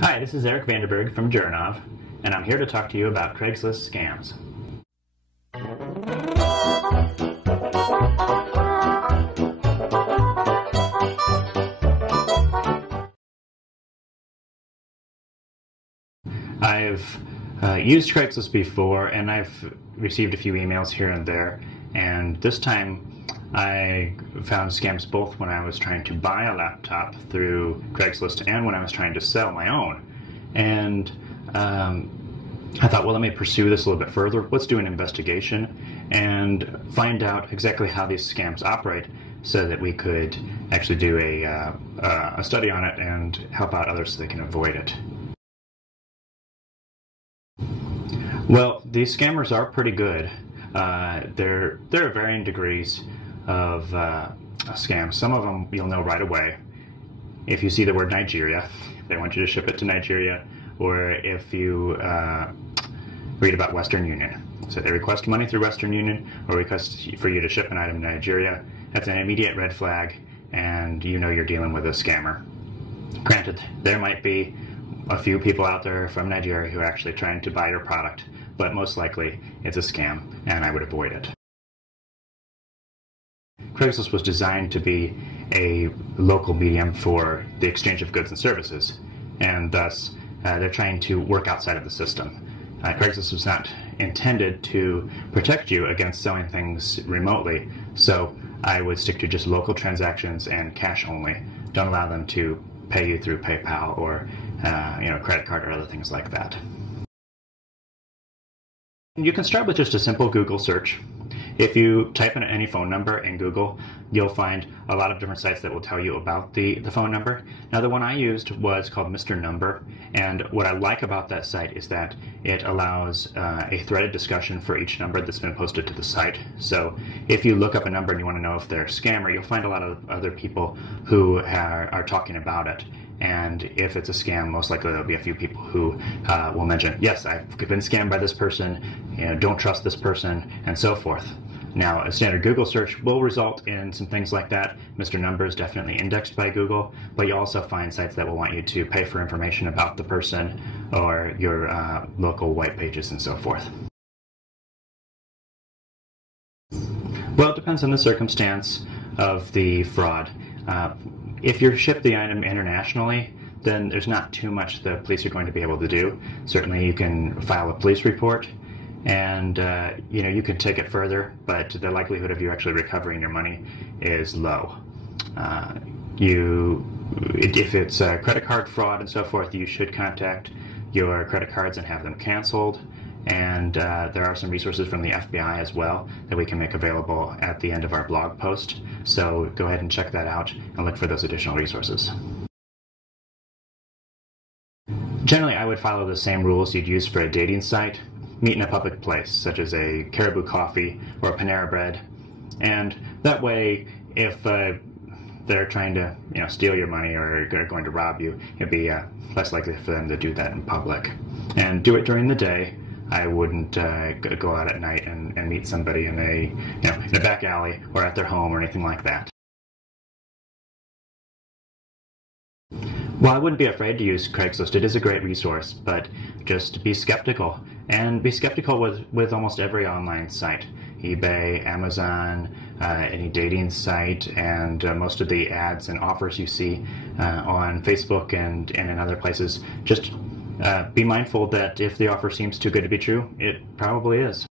Hi, this is Eric Vanderberg from Jernov, and I'm here to talk to you about Craigslist scams. I've used Craigslist before, and I've received a few emails here and there, and this time I found scams both when I was trying to buy a laptop through Craigslist and when I was trying to sell my own. And I thought, well, let me pursue this a little bit further. Let's do an investigation and find out exactly how these scams operate so that we could actually do a study on it and help out others so they can avoid it. Well, these scammers are pretty good. There are varying degrees of scams. Some of them you'll know right away. If you see the word Nigeria, they want you to ship it to Nigeria, or if you read about Western Union. So they request money through Western Union or request for you to ship an item to Nigeria. That's an immediate red flag, and you know you're dealing with a scammer. Granted, there might be a few people out there from Nigeria who are actually trying to buy your product, but most likely it's a scam, and I would avoid it. Craigslist was designed to be a local medium for the exchange of goods and services, and thus they're trying to work outside of the system. Craigslist was not intended to protect you against selling things remotely, so I would stick to just local transactions and cash only. Don't allow them to pay you through PayPal or credit card or other things like that. You can start with just a simple Google search. If you type in any phone number in Google, you'll find a lot of different sites that will tell you about the phone number. Now, the one I used was called Mr. Number, and what I like about that site is that it allows a threaded discussion for each number that's been posted to the site. So if you look up a number and you want to know if they're a scammer, you'll find a lot of other people who are talking about it. And if it's a scam, most likely there'll be a few people who will mention, yes, I've been scammed by this person, don't trust this person, and so forth. Now, a standard Google search will result in some things like that. Mr. Number is definitely indexed by Google, but you also find sites that will want you to pay for information about the person or your local white pages and so forth. Well, it depends on the circumstance of the fraud. If you're shipped the item internationally, then there's not too much the police are going to be able to do. Certainly you can file a police report, and you can take it further, but the likelihood of you actually recovering your money is low. If it's a credit card fraud and so forth, you should contact your credit cards and have them canceled. And there are some resources from the FBI as well that we can make available at the end of our blog post. So go ahead and check that out and look for those additional resources. Generally, I would follow the same rules you'd use for a dating site. Meet in a public place, such as a Caribou Coffee or a Panera Bread. And that way, if they're trying to steal your money or are going to rob you, it'd be less likely for them to do that in public. And do it during the day. I wouldn't go out at night and meet somebody in a back alley or at their home or anything like that. Well, I wouldn't be afraid to use Craigslist. It is a great resource, but just be skeptical. And be skeptical with almost every online site. eBay, Amazon, any dating site, and most of the ads and offers you see on Facebook and in other places. Just be mindful that if the offer seems too good to be true, it probably is.